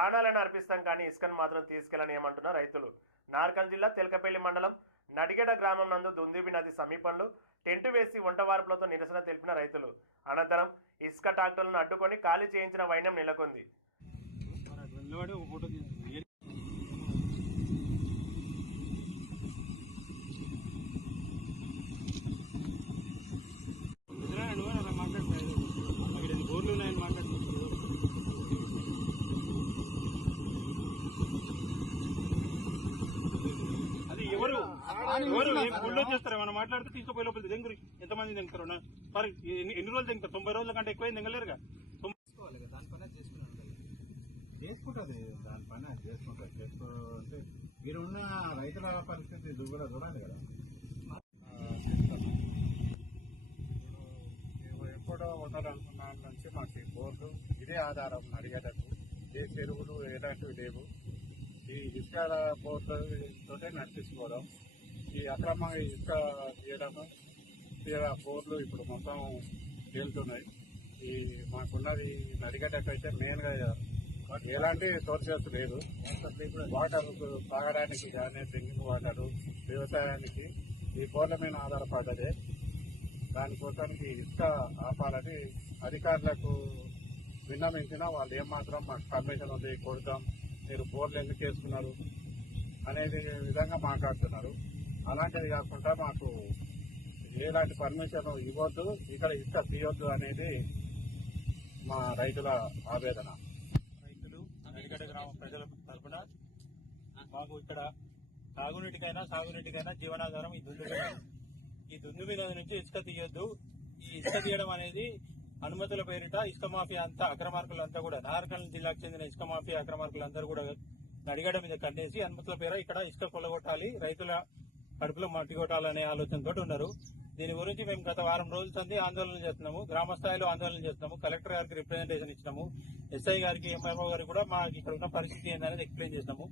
ప్రాణాలను అర్పిస్తాం కానీ ఇసుకను మాత్రం తీసుకెళ్ళని ఏమంటున్నారు రైతులు. నార్కల్ జిల్లా తెలకపల్లి మండలం నడిగెడ గ్రామం నందు దుందిబి నది సమీపంలో టెంట్ వేసి వంటవార్పులతో నిరసన తెలిపిన రైతులు. అనంతరం ఇసుక ట్రాక్టర్లను అడ్డుకొని ఖాళీ చేయించిన వైనం నెలకొంది మరి అటు వెళ్ళేవాడు ఒక ఫోటో తీసి- ఏ- ఎదురా నువ్వు అలా మాట్లాడుతున్నాడు అక్కడ ఎన్ని బోర్లు ఉన్నాయని మాట్లాడుతున్నాడు అది ఎవరు ఎవరు ఏం గుళ్ళో చేస్తారు. మనం మాట్లాడితే తీసుకుపోయి లోపల దెంగురు. ఎంతమంది దెంగుతారు? నా- మరి ఎన్ని రోజులు దెంగుతారు? తొంభై రోజుల కంటే ఎక్కువ దెంగలేరుగా తొంభై చేసుకోవాలి కదా. దాని పని అది చేసుకుని ఉండాలి చేసుకుంటుంది. దాని పని అది చేసుకుంటుంది చేసుకో అంటే మీరున్న రైతుల పరిస్థితి కూడా చూడాలి కదా. ఎప్పుడో ఉండాలనుకున్న నుంచి మాకు బోర్లు ఇదే ఆధారం అడిగేటట్టు. ఏ చెరువులు ఎలాంటివి లేవు. ఈ ఇసుక తోటే నడిపించుకోవడం. ఈ అక్రమంగా ఇసుక తీయడము తీరా బోర్లు ఇప్పుడు మొత్తం తేలుతున్నాయి ఈ మాకున్నది నడిగడ్డకైతే మెయిన్గా ఎలాంటి సోర్సెస్ లేదు. వాటర్ తాగడానికి కానీ డ్రింకింగ్ వాటర్ వ్యవసాయానికి ఈ బోర్ల మీద ఆధారపడ్డదే. దానికోసానికి ఇసుక ఆపాలని అధికారులకు విన్నవించినా వాళ్ళు ఏమాత్రం మాకు కమిషన్ ఉంది కొడతాం. మీరు బోర్లు ఎందుకు వేసుకున్నారు? అనేది విధంగా మాట్లాడుతున్నారు. అలాంటిది కాకుండా మాకు ఎలాంటి పర్మిషన్ ఇవ్వద్దు. ఇక్కడ ఇసుక తీయొద్దు అనేది మా రైతుల ఆవేదన. రైతులు నడిగడ్డ గ్రామ ప్రజల తరపున మాకు ఇక్కడ తాగునీటికైనా సాగునీటికైనా జీవనాధారం ఈ దుందు ఈ దుందు మీద నుంచి ఇసుక తీయొద్దు. ఈ ఇసుక తీయడం అనేది అనుమతుల పేరిట ఇసుక మాఫియా అంతా అక్రమార్కులు అంతా కూడా నారకల్ జిల్లాకు చెందిన ఇసుక మాఫియా అక్రమార్కులు అందరూ కూడా నడిగడ మీద కన్నేసి అనుమతుల పేర ఇక్కడ ఇసుక కొల్లగొట్టాలి. రైతుల కడుపులో మట్టి కొట్టాలనే ఆలోచనతో ఉన్నారు. దీని గురించి మేము గత వారం రోజుల సంది ఆందోళన చేస్తున్నాము. గ్రామ స్థాయిలో ఆందోళన చేస్తున్నాము. కలెక్టర్ గారికి రిప్రజెంటేషన్ ఇచ్చినాము. ఎస్ఐ గారికి ఎంఐఓ గారికి కూడా మాకు ఇక్కడ ఉన్న పరిస్థితి ఏందనేది ఎక్స్ప్లెయిన్ చేసినాము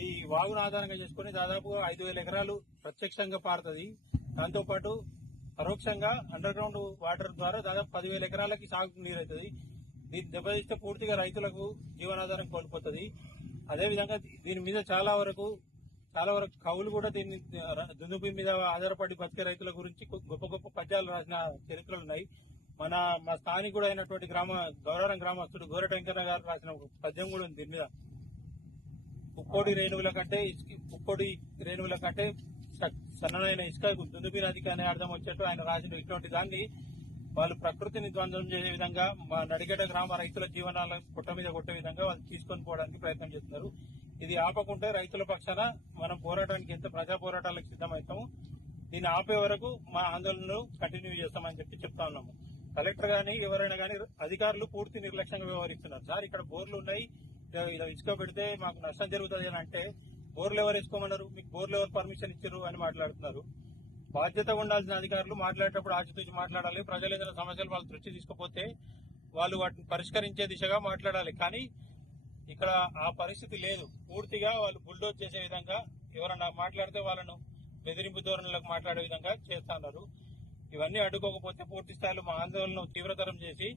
ఈ వాగును ఆధారంగా చేసుకుని దాదాపు ఐదు వేల ఎకరాలు ప్రత్యక్షంగా పారుతుంది. దాంతోపాటు పరోక్షంగా అండర్ గ్రౌండ్ వాటర్ ద్వారా దాదాపు పదివేల ఎకరాలకి సాగు నీరు అవుతుంది దీన్ని దెబ్బతీస్తే పూర్తిగా రైతులకు జీవనాధారం కోల్పోతుంది. అదేవిధంగా దీని మీద చాలా వరకు చాలా వరకు కవులు కూడా దీన్ని దుందుపి మీద ఆధారపడి బతికే రైతుల గురించి గొప్ప గొప్ప పద్యాలు రాసిన చరిత్రలు ఉన్నాయి. మన మా స్థానికుడు అయినటువంటి గ్రామ గౌరవం గ్రామస్తుడు గోర వెంకన్న గారు రాసిన ఒక పద్యం కూడా ఉంది దీని మీద. పుక్కోడి రేణువుల కంటే ఇసుక- పుక్కోడి రేణువుల కంటే స- సన్ననైన ఇసుక దుందుపి నదికి అనే అర్థం వచ్చేట్టు ఆయన రాసిన ఇటువంటి దాన్ని వాళ్ళు ప్రకృతిని ద్వంద్వం చేసే విధంగా మా నడిగడ గ్రామ రైతుల జీవనాల పుట్ట మీద కొట్టే విధంగా వాళ్ళు తీసుకొని పోవడానికి ప్రయత్నం చేస్తున్నారు. ఇది ఆపకుంటే రైతుల పక్షాన మనం పోరాటానికి ఎంత ప్రజా పోరాటాలకు సిద్ధమవుతాము దీన్ని ఆపే వరకు మా ఆందోళనలు కంటిన్యూ చేస్తామని చెప్పి చెప్తా ఉన్నాము. కలెక్టర్ గాని ఎవరైనా గాని అధికారులు పూర్తి నిర్లక్ష్యంగా వ్యవహరిస్తున్నారు. సార్ ఇక్కడ బోర్లు ఉన్నాయి. ఇలా- ఇలా ఇసుక పెడితే మాకు నష్టం జరుగుతుంది అని అంటే బోర్లు ఎవరు వేసుకోమన్నారు? మీకు బోర్లు ఎవరు పర్మిషన్ ఇచ్చారు అని మాట్లాడుతున్నారు. బాధ్యత ఉండాల్సిన అధికారులు మాట్లాడేటప్పుడు ఆచితూచి మాట్లాడాలి. ప్రజలు ఏదైనా సమస్యలు వాళ్ళు దృష్టి తీసుకుపోతే వాళ్ళు వాటిని పరిష్కరించే దిశగా మాట్లాడాలి. కానీ ఇక్కడ ఆ పరిస్థితి లేదు. పూర్తిగా వాళ్ళు బుల్డోజ్ చేసే విధంగా ఎవరన్నా మాట్లాడితే వాళ్ళను బెదిరింపు ధోరణులకు మాట్లాడే విధంగా చేస్తున్నారు. ఇవన్నీ అడ్డుకోకపోతే పూర్తి స్థాయిలో మా ఆందోళనను తీవ్రతరం చేసి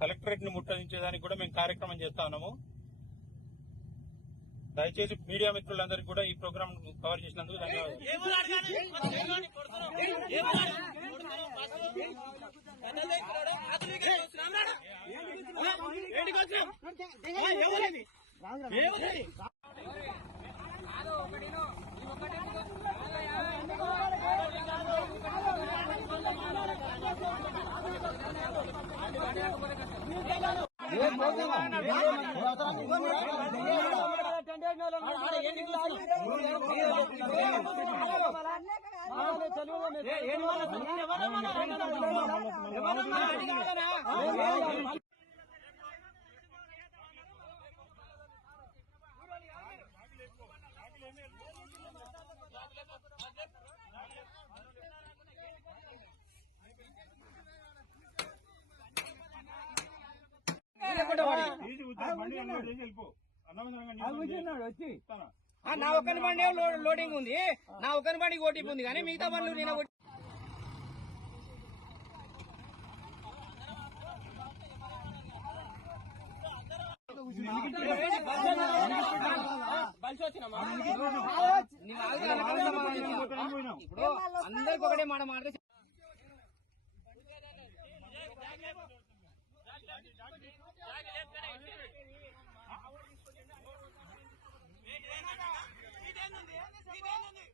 కలెక్టరేట్ను ముట్టడించేదానికి కూడా మేము కార్యక్రమం చేస్తా ఉన్నాము. దయచేసి మీడియా మిత్రులందరికీ కూడా ఈ ప్రోగ్రామ్ కవర్ చేసినందుకు ధన్యవాదాలు. తెలుగులో ఆ, నా ఒక్కని బండి లోడింగ్ ఉంది. నా ఒక్కని బండికి ఓటీపీ ఉంది కానీ మిగతా బండ్లు నేను ఇప్పుడు అందరికి ఒకటే మాట మాట ఇదేనండి ఇదేనండి